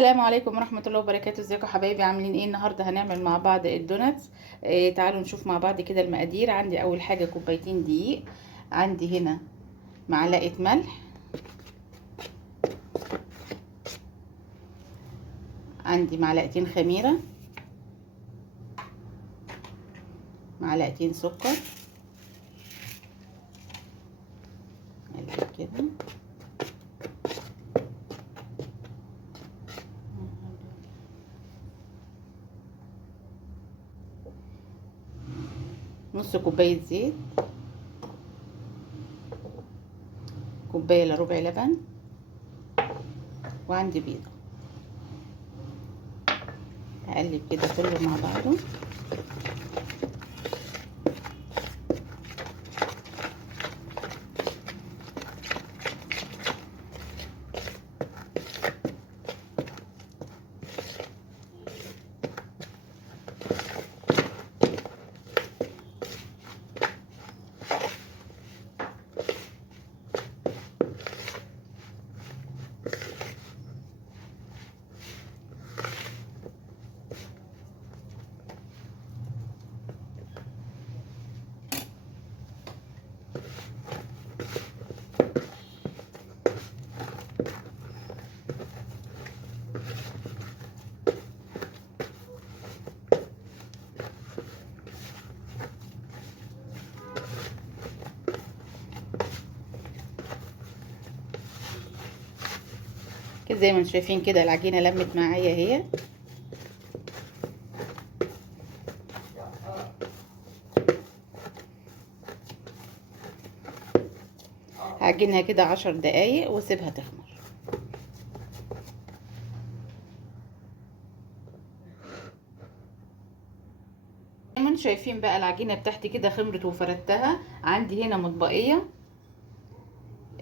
السلام عليكم ورحمة الله وبركاته. ازيكم حبايبي؟ عاملين ايه؟ النهاردة هنعمل مع بعض الدوناتس. تعالوا نشوف مع بعض كده المقادير. عندي اول حاجة كوبايتين دقيق، عندي هنا معلقة ملح، عندي معلقتين خميرة، معلقتين سكر، نقلب كده، نص كوباية زيت، كوباية الا ربع لبن، وعندي بيضة. هقلب كده كله مع بعضه. كده زي ما انتم شايفين كده العجينة لمت معايا اهي. هعجنها كده 10 دقايق واسيبها تخمر. زي ما انتم شايفين بقى العجينه بتاعتي كده خمرت وفردتها. عندي هنا مطبقيه،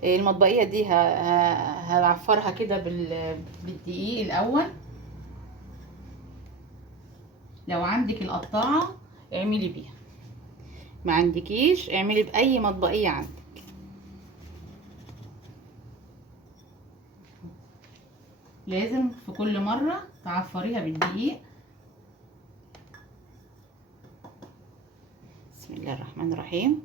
المطبقيه دي هعفرها كده بالدقيق الاول. لو عندك القطاعه اعملي بيها، ما عندكيش اعملي باي مطبقيه عندك. لازم في كل مره تعفريها بالدقيق. بسم الله الرحمن الرحيم.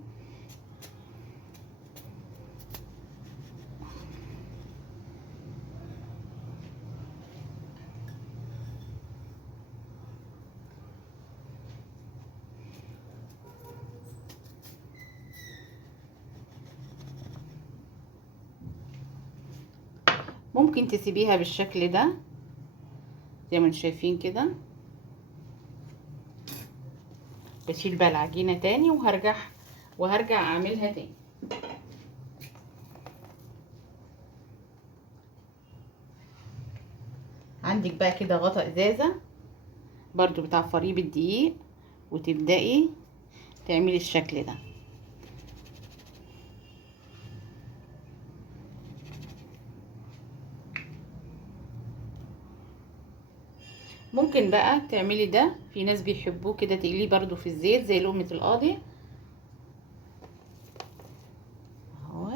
ممكن تسيبيها بالشكل ده زي ما انتم شايفين كده. بشيل بقى العجينه تاني وهرجع اعملها تاني. عندك بقى كده غطا ازازه برضو بتعفريه بالدقيق وتبدأي تعملي الشكل ده. ممكن بقى تعملي ده، في ناس بيحبوه كده تقليه برضو في الزيت زي لقمة القاضي اهو.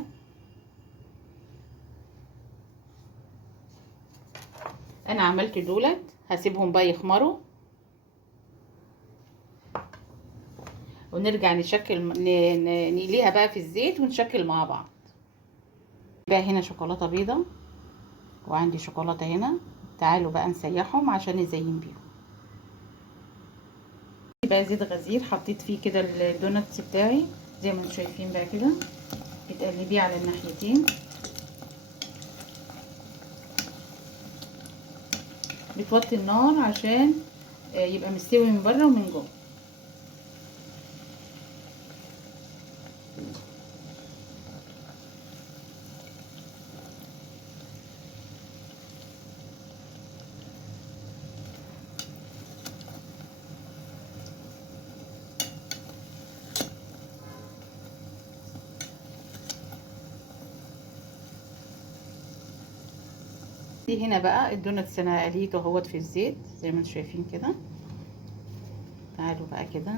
انا عملت دولت، هسيبهم بقى يخمروا ونرجع نشكل نقليها بقى في الزيت ونشكل مع بعض. بقى هنا شوكولاتة بيضة وعندي شوكولاتة هنا، تعالوا بقى نسيحهم عشان نزين بيهم. بقى زيت غزير حطيت فيه كده الدوناتس بتاعي زي ما انتم شايفين بقى كده، بتقلبيه على الناحيتين، بتوطي النار عشان يبقى مستوي من بره ومن جوه. دي هنا بقى الدوناتس انا قليته اهوت في الزيت زي ما انتم شايفين كده. تعالوا بقى كده